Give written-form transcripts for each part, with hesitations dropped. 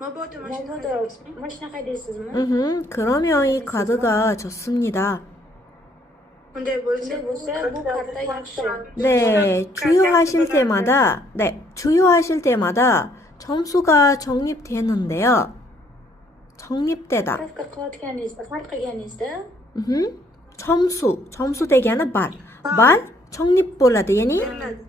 Mabodo mashina Mabodo haydaysizmi? mashina haydaysizmi? 그러면 이 카드가 좋습니다. Unday bo'lsa, Unday bo'lsa, bu karta yaxshi. 네, 주유하실 때마다 점수가 적립되는데요. 적립되다. Spravka qilayotganingizda, hal qilganingizda 점수 degani ball. Ball 적립 bo'ladi, ya'ni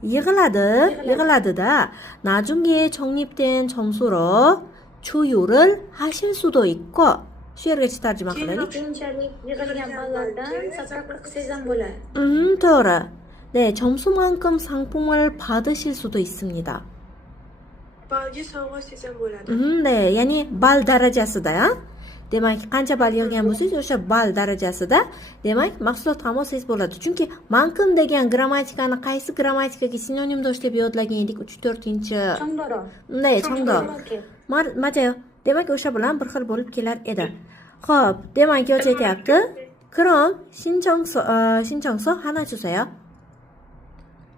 yig'iladi-da. 나중에 적립된 점수로 주유를 하실 수도 있고, shu yergacha tarjima qilaylik. keyinchalik yig'ilgan ballardan zapravka qilsangiz ham bo'ladi. to'g'ri. 네, 점수만큼 상품을 받으실 수도 있습니다. balga sovg'a olsangiz ham bo'ladi. 네, ya'ni ball darajasida. Demak, qancha ball yig'gan bo'lsangiz, o'sha ball darajasida, demak, mahsulot ham olsangiz bo'ladi. Chunki mankum degan grammatikani qaysi grammatikaga sinonimdosh deb yodlagan edik? 3-4-chi. Chongdoro. Bunday chongdor. Majayo. Demak, o'sha bilan bir xil bo'lib kelar edi. Xo'p, demak, yo'qotyapti. 그럼 신청서 하나 주세요.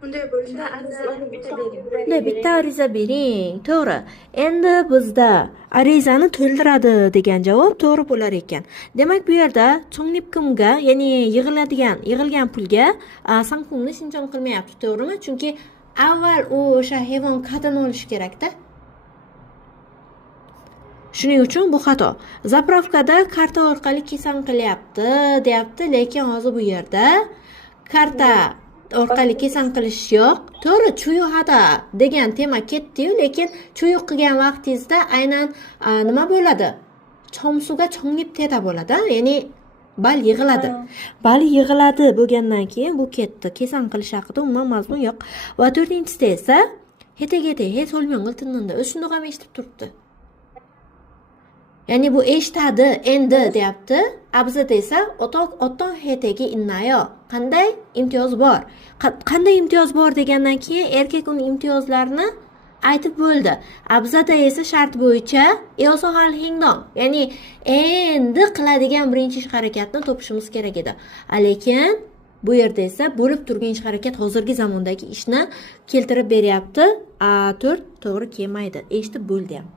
Unday bo'lsa, Arizani bitta bering. 네, bitta ariza bering. To'g'ri. Endi bizda arizani to'ldiradi degan javob to'g'ri bo'lar ekan. Demak, bu yerda cho'ngnipkimga, ya'ni yig'ilgan pulga sanqumni sinchon qilmayapti, to'g'rimi? Chunki avval u o'sha hayvon kadini olish kerak-da. Shuning uchun bu xato. Zapravkada karta orqali kesan qilyapti, deyapti, lekin hozir bu yerda karta orqali kesan qilish yo'q. To'g'ri, chuyuhada degan tema ketdi-yu, lekin chuyu qilgan vaqtingizda aynan nima bo'ladi? Chomsuga cho'ngnipteda bo'ladi, ya'ni bal yig'iladi. Bal yig'iladi bo'lgandan keyin bu ketdi. Kesan qilish haqida umuman mazmun yo'q. Va 4-inchisida esa hete solmyong'il tinnanda o'z shundoq ham eshitib turibdi. Ya'ni bu eshitadi, endi deyapti. Abzada esa oton hetegi innayo. Qanday imtiyoz bor? Qanday imtiyoz bor degandan keyin erkak uning imtiyozlarini aytib bo'ldi. Abzada esa shart bo'yicha eosohal hingdom. Ya'ni endi qiladigan birinchi ish harakatni topishimiz kerak edi. Lekin bu yerda esa bo'lib turgan ish harakat hozirgi zamondagi ishni keltirib beryapti. A4 to'g'ri kelmaydi. Eshitib bo'ldi ham.